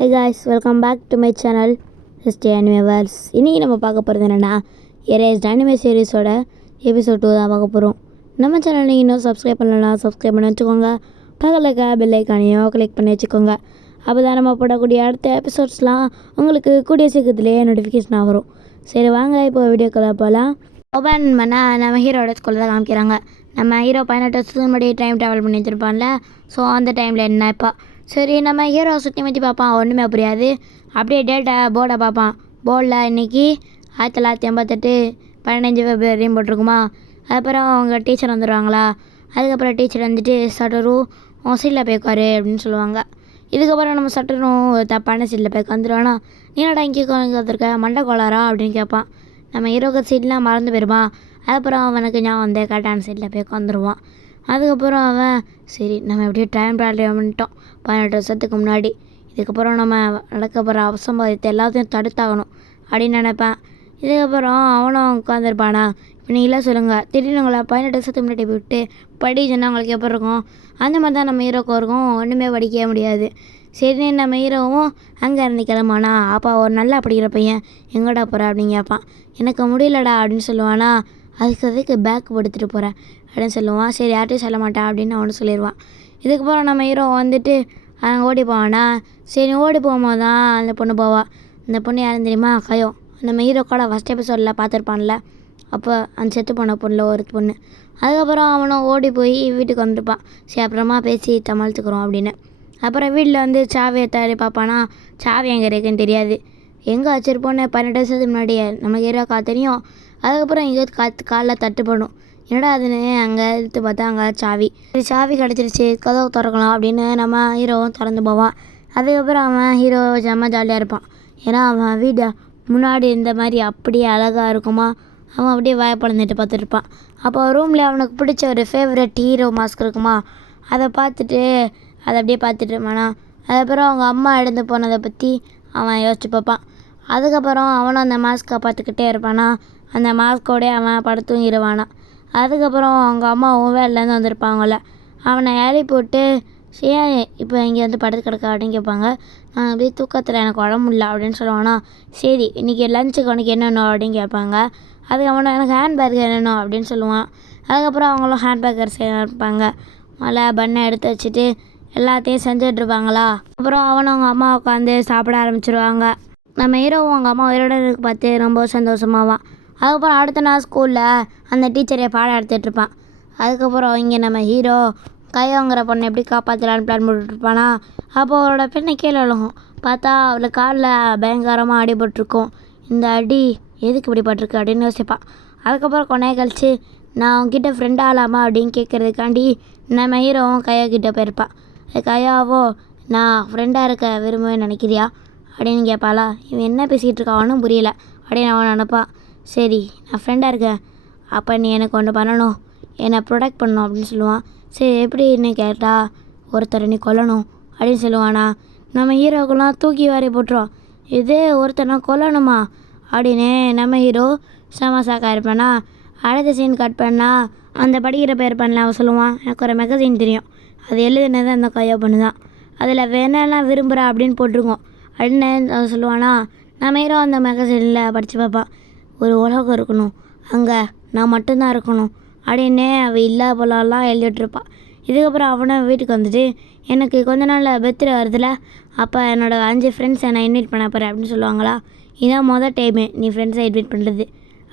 High guys, welcome back to my channel history animeverse. இன்றைக்கி நம்ம பார்க்க போகிறது என்னென்னா, எரேஸ்ட் அனிமே சீரிஸோட எபிசோட் 2 தான் பார்க்க போகிறோம். நம்ம சேனல் நீங்கள் இன்னும் சப்ஸ்கிரைப் பண்ணலாம், சப்ஸ்கிரைப் பண்ணி வச்சுக்கோங்க. பக்கத்தில் பெல் ஐக்கானையும் கிளிக் பண்ணி வச்சுக்கோங்க. அப்போ தான் நம்ம போடக்கூடிய அடுத்த எபிசோட்ஸ்லாம் உங்களுக்கு கூடிய சீக்கிரத்துலேயே நோட்டிஃபிகேஷனாக வரும். சரி வாங்க, இப்போ வீடியோக்குள்ளே போகலாம். ஓபன் பண்ணால் நம்ம ஹீரோட ஸ்கூலில் தான் காமிக்கிறாங்க. நம்ம ஹீரோ 18 வருஷத்துக்கு முன்னாடி டைம் ட்ராவல் பண்ணி வச்சுருப்பான்ல. ஸோ அந்த டைமில் என்ன இப்போ சரி நம்ம ஹீரோ சுற்றி முற்றி பார்ப்பான், ஒன்றுமே புரியாது. அப்படியே டேட்டா போர்டை பார்ப்பான். போர்டில் இன்றைக்கி 1988 15 February போட்டிருக்குமா. அதுக்கப்புறம் அவங்க டீச்சர் வந்துடுவாங்களா. அதுக்கப்புறம் டீச்சர் வந்துட்டு சட்டரு உன் சீட்டில் போய் உட்காரு அப்படின்னு சொல்லுவாங்க. இதுக்கப்புறம் நம்ம சட்டரும் தப்பான சீட்டில் போய் உட்காந்துருவானா. நீனடா இங்கே உட்காந்துருக்க மண்டை கோளாரா அப்படின்னு கேட்பான். நம்ம ஹீரோக்கு சீட்லாம் மறந்து போயிடுமா. அதுக்கப்புறம் அவனுக்கு ஞாபகம் வந்து கரெக்டான சீட்டில் போய் உட்காந்துருவான். அதுக்கப்புறம் அவன் சரி நம்ம எப்படியோ டைம் ட்ராவல் பண்ணிட்டோம் 18 வருஷத்துக்கு முன்னாடி. இதுக்கப்புறம் நம்ம நடக்க போகிற அசம்பாவிதத்தை எல்லாத்தையும் தடுத்தாகணும் அப்படின்னு நினைப்பேன். இதுக்கப்புறம் அவனும் உட்காந்துருப்பானா. இப்போ நீங்களே சொல்லுங்கள், திடீர்னு உங்களை 18 வருஷத்துக்கு முன்னாடி விட்டு படிச்சுன்னா உங்களுக்கு எப்போ இருக்கும். அந்த மாதிரி தான் நம்ம ஹீரோக்கும் இருக்கும். ஒன்றுமே படிக்கவே முடியாது. சரி நம்ம ஹீரோவும் அங்கே இருந்து கிளம்பானா. அப்பா ஒரு நல்லா படிக்கிற பையன் எங்கடா போகிற அப்படின்னு கேட்பான். எனக்கு முடியலடா அப்படின்னு சொல்லுவானா. அதுக்கு பேக் படுத்துட்டு போகிறேன் அப்படின்னு சொல்லுவான். சரி யார்ட்டையும் சொல்ல மாட்டேன் அப்படின்னு அவனு சொல்லிடுவான். இதுக்கப்புறம் நம்ம ஹீரோ வந்துட்டு அங்கே ஓடி போவானா. சரி ஓடி போகும்போது தான் அந்த பொண்ணு போவாள். அந்த பொண்ணு யாரும் தெரியுமா, கயோ. நம்ம ஹீரோக்கோட ஃபஸ்ட் எபிசோடில் பார்த்துருப்பான்ல. அப்போ அந்த செத்து போன பொண்ணில் ஒரு பொண்ணு. அதுக்கப்புறம் அவனும் ஓடி போய் வீட்டுக்கு வந்துருப்பான். சரி அப்புறமா பேசி சமாளித்துக்கிறோம் அப்படின்னு. அப்புறம் வீட்டில் வந்து சாவியை தேடி பார்ப்பானா. சாவி எங்கே இருக்குன்னு தெரியாது. எங்கே வச்சிருப்போன்னு 18 வருஷத்துக்கு முன்னாடியே நம்ம ஹீரோக்கா தெரியும். அதுக்கப்புறம் எங்கேயாவது காலில் தட்டுப்படும். என்னடா அதுன்னு அங்கே எடுத்து பார்த்தா அங்கே சாவி. சாவி கிடச்சிருச்சு, கதவு திறக்கலாம் அப்படின்னு நம்ம ஹீரோவும் திறந்து போவான். அதுக்கப்புறம் அவன் ஹீரோ செம்ம ஜாலியாக இருப்பான். ஏன்னா அவன் வீடு முன்னாடி இந்த மாதிரி அப்படியே அழகாக இருக்குமா. அவன் அப்படியே வாயப்பழந்துட்டு பார்த்துருப்பான். அப்போ ரூமில் அவனுக்கு பிடிச்ச ஒரு ஃபேவரட் ஹீரோ மாஸ்க் இருக்குமா. அதை அப்படியே பார்த்துட்டு இருப்பானா. அதுக்கப்புறம் அவங்க அம்மா எடுத்து போனதை பற்றி அவன் யோசிச்சு பார்ப்பான். அதுக்கப்புறம் அவனும் அந்த மாஸ்க்கை பார்த்துக்கிட்டே இருப்பானா. அந்த மாஸ்கோடே அவன் படுத்து தூங்கிடுவானா. அதுக்கப்புறம் அவங்க அம்மாவும் வேலையிலேருந்து வந்திருப்பாங்கள்ல. அவனை ஏறி போட்டு ஏன் இப்போ இங்கே வந்து படுத்து கிடக்க அப்படின்னு கேட்பாங்க. நான் அப்படியே தூக்கத்தில் எனக்கு உடம்பு இல்லை அப்படின்னு சொல்லுவானா. சரி இன்றைக்கி லஞ்சுக்கு உனக்கு என்னென்ன அப்படின்னு கேட்பாங்க. அதுக்கு அவனை எனக்கு ஹேண்ட்பேக் என்னென்ன அப்படின்னு சொல்லுவான். அதுக்கப்புறம் அவங்களும் ஹேண்ட்பேக்கர் இருப்பாங்க. மழை பண்ணை எடுத்து வச்சுட்டு எல்லாத்தையும் செஞ்சிட்ருப்பாங்களா. அப்புறம் அவனும் அவங்க அம்மா உட்காந்து சாப்பிட ஆரம்பிச்சிருவாங்க. நம்ம ஹீரோவும் அவங்க அம்மா உயிரோட இருக்கு பார்த்து ரொம்ப சந்தோஷமாவான். அதுக்கப்புறம் அடுத்த நாள் ஸ்கூலில் அந்த டீச்சரை பாடம் எடுத்துகிட்ருப்பான். அதுக்கப்புறம் இங்கே நம்ம ஹீரோ கையோங்கிற பொண்ணை எப்படி காப்பாற்றலான்னு பிளான் போட்டுட்ருப்பானா. அப்போ அவரோட பெண்ணை கீழே விழுகும். பார்த்தா அவளை காலில் பயங்கரமாக அடிபட்டிருக்கும். இந்த அடி எதுக்கு இப்படி பட்டிருக்கு அப்படின்னு யோசிப்பான். அதுக்கப்புறம் கொனையை கழிச்சு நான் அவங்ககிட்ட ஃப்ரெண்ட் ஆகலாமா அப்படின்னு கேட்குறதுக்காண்டி நம்ம ஹீரோவும் கையோ கிட்டே போயிருப்பான். கையாவோ நான் ஃப்ரெண்டாக இருக்க விரும்புவேன்னு நினைக்கிறியா அப்படின்னு கேட்பாளா. இவன் என்ன பேசிகிட்டு இருக்கா அவனும் புரியல அப்படின்னு அவன் நினப்பான். சரி நான் ஃப்ரெண்டாக இருக்கேன், அப்போ நீ எனக்கு ஒன்று பண்ணணும், என்னை ப்ரொடெக்ட் பண்ணணும் அப்படின்னு சொல்லுவான். சரி எப்படின்னு கேட்டால் ஒருத்தரை நீ கொல்லணும் அப்படின்னு சொல்லுவானா. நம்ம ஹீரோக்கெல்லாம் தூக்கி வாரி போட்டுருவோம். இதே ஒருத்தனை கொல்லணுமா அப்படின்னு நம்ம ஹீரோ சமசாக்கா இருப்பானா. அடுத்த சீன் கட் பண்ணால் அந்த படிக்கிற பேர் பண்ணல அவன் சொல்லுவான். எனக்கு ஒரு மெகசின் தெரியும், அது எழுதுனது அந்த கையோ பண்ணு தான், அதில் வேணாலாம் விரும்புகிறா அப்படின்னு போட்டிருக்கோம் அப்படின்னு அவன் சொல்லுவானா. நம்ம ஹீரோ அந்த மெகசினில் படித்து பார்ப்பான். ஒரு உலகம் இருக்கணும், அங்கே நான் மட்டும்தான் இருக்கணும் அப்படின்னே அவள் இல்லா போலலாம் எழுதிட்டுருப்பாள். இதுக்கப்புறம் அவனை வீட்டுக்கு வந்துட்டு எனக்கு கொஞ்ச நாள் பர்த்டே வருதுல, அப்போ என்னோடய 5 ஃப்ரெண்ட்ஸ் என்னை இன்வைட் பண்ண போகிறேன் அப்படின்னு சொல்லுவாங்களா. இதான் மொதல் டைமு நீ ஃப்ரெண்ட்ஸை இன்வைட் பண்ணுறது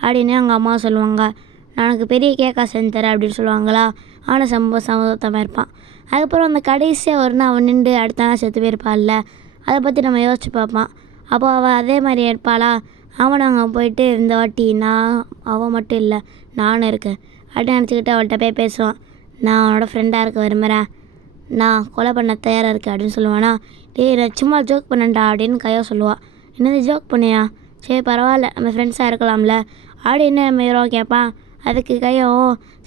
அப்படின்னு அவங்க அம்மா சொல்லுவாங்க. நான் எனக்கு பெரிய கேக்காக செஞ்சு தரேன் அப்படின்னு சொல்லுவாங்களா. அவனை சமத்தமாக இருப்பான். அதுக்கப்புறம் அந்த கடைசியாக ஒரு நாள் அவன் நின்று அடுத்த நாள் செத்து போயிருப்பாள்ல, அதை பற்றி நம்ம யோசிச்சு பார்ப்பான். அப்போ அவள் அதே மாதிரி இருப்பாளா. அவனை அங்கே போயிட்டு இந்த வாட்டி அவள் மட்டும் இல்லை நானும் இருக்கேன் அப்படின்னு நினச்சிக்கிட்டு அவள்கிட்ட போய் பேசுவான். நான் அவனோட ஃப்ரெண்டாக இருக்க விரும்புகிறேன், நான் கொலை பண்ண தயாராக இருக்கேன் அப்படின்னு சொல்லுவானா. நான் சும்மா ஜோக் பண்ணேன்டா அப்படின்னு கையோ சொல்லுவாள். என்னது ஜோக் பண்ணியா, சரி பரவாயில்ல நம்ம ஃப்ரெண்ட்ஸாக இருக்கலாம்ல அப்படின்னு நம்ம ஹீரோ கேட்பான். அதுக்கு கையோ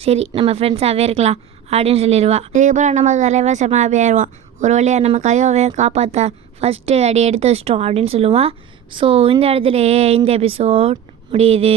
சரி நம்ம ஃப்ரெண்ட்ஸாகவே இருக்கலாம் அப்படின்னு சொல்லிடுவா. இதுக்கப்புறம் நம்ம தலைவர் செம்மாவே ஆயிடுவான். ஒரு வழியாக நம்ம கையோவே காப்பாற்ற ஃபஸ்ட்டு அடி எடுத்து வச்சிட்டோம் அப்படின்னு சொல்லுவான். ஸோ இந்த இடத்துலையே இந்த எபிசோட் முடியுது.